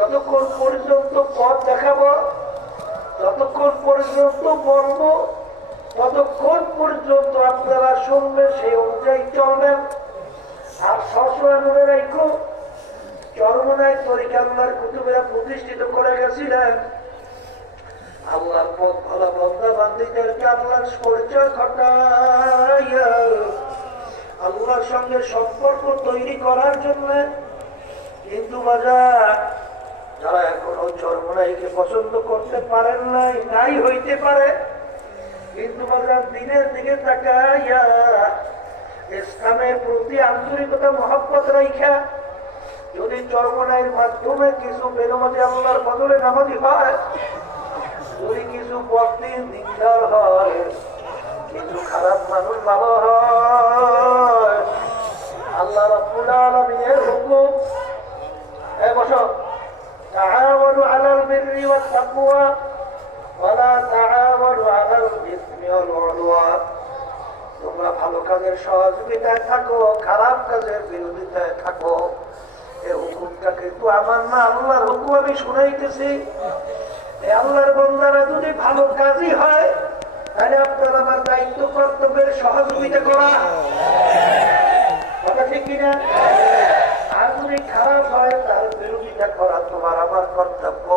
যতক্ষণ পর্যন্ত পথ দেখাবো, যতক্ষণ পর্যন্ত বলবো, ততক্ষণ পর্যন্ত আপনারা শুনবেন, সেই অনুযায়ী চলবেন। আর সবসময় মনে রাখো, চরমনায় তরিকা আল্লাহর কুতুবেরা প্রতিষ্ঠিত করে গেছিলেন। আল্লাহর পথ ভালো বন্ধা বান্ধবীদেরকে আল্লাহর পরিচয় ঘটাইয়া আল্লাহর সঙ্গে সম্পর্ক তৈরি করার জন্য। কিন্তু বাজার যারা এখনো চরমনাইকে পছন্দ করতে পারেন নাই হইতে পারে, কিন্তু বাজার দিনের দিকে তাকাইয়া ইসলামের প্রতি আন্তরিকতা মহব্বত রাইখা যদি চরমনাইয়ের মাধ্যমে কিছু বেনামাজি আল্লাহর বদলে নামাজি হয়, যদি কিছু পথদিন দিনদার হয়, কিছু খারাপ মানুষ ভালো হয়, আল্লাহ রাব্বুল আলামিনের হুকুম বসো, তাআওয়ানু আলাল বিররি ওয়াত তাকওয়া ওয়া লা তাআওয়ানু আলাল ইসমি ওয়াল উদওয়ান। তোমরা ভালো কাজের সহযোগিতায় থাকো, খারাপ কাজের বিরোধিতায় থাকো। এই হুকুমটা কিন্তু আমার না, আল্লাহর হুকুম আমি শুনাইতেছি। আল্লাহর বান্দারা যদি ভালো কাজই হয়, তাহলে আপনার আমার দায়িত্ব কর্তব্যের সহযোগিতা করা, কথা ঠিক কিনা? আর যদি খারাপ হয়, তার বিরোধিতা করা তোমার আমার কর্তব্য।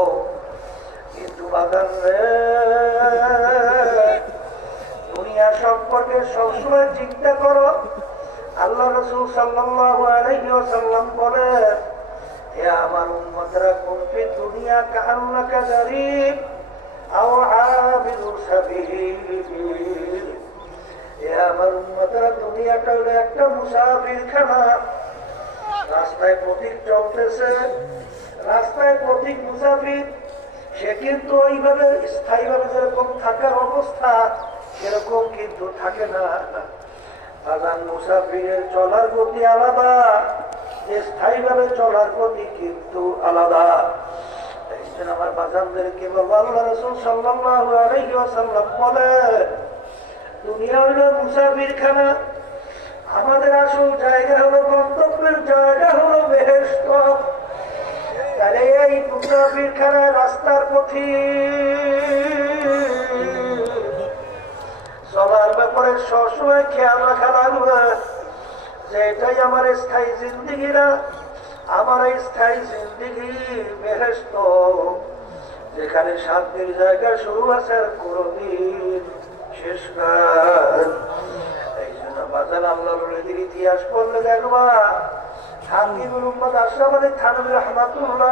কিন্তু বাগান রে, দুনিয়া সম্পর্কে সবসময় চিন্তা করো। আল্লাহ রাসূল সাল্লাল্লাহু আলাইহি ওয়াসাল্লাম বলেন, হে আমার উম্মতরা, কুন ফি দুনিয়া কাআন্নাকা গারীব আও আবিরু সাবিল। হে আমার উম্মতরা, দুনিয়াটা হলো একটা মুসাফিরখানা। রাস্তায় পথিক চলতেছে, রাস্তায় পথিক মুসাফির, সে কিন্তু ওইভাবে স্থায়ীভাবে যেরকম থাকার অবস্থা এরকম কিন্তু থাকে না। বাগান মুসাফিরের চলার গতি আলাদা, স্থায়ীভাবে চলার গতি কিন্তু আলাদা। এই জন্য আমার বাগানদেরকে বলবো, আল্লাহ রাসূল সাল্লাল্লাহু আলাইহি ওয়াসাল্লাম বলে, দুনিয়া হলো মুসাফিরখানা, আমাদের আসল জায়গা হলো, গন্তব্যের জায়গা হলো বেহেশত। তাহলে এই মুসাফিরখানা রাস্তার পথি চলার ব্যাপারে সবসময় খেয়াল রাখা লাগবে যে এটাই আমার স্থায়ী জিন্দিগি না, আমার এই স্থায়ী জিন্দিগি বেহেশত, যেখানে শান্তির জায়গা শুরু আছে আর কোনদিন শেষ নাই। এই জন্য বাজার আল্লাহর ওলিদের ইতিহাস পড়লে দেখবা, শান্তি গুরুম্মদ আশরাফ আলী থানভী রাহমাতুল্লাহ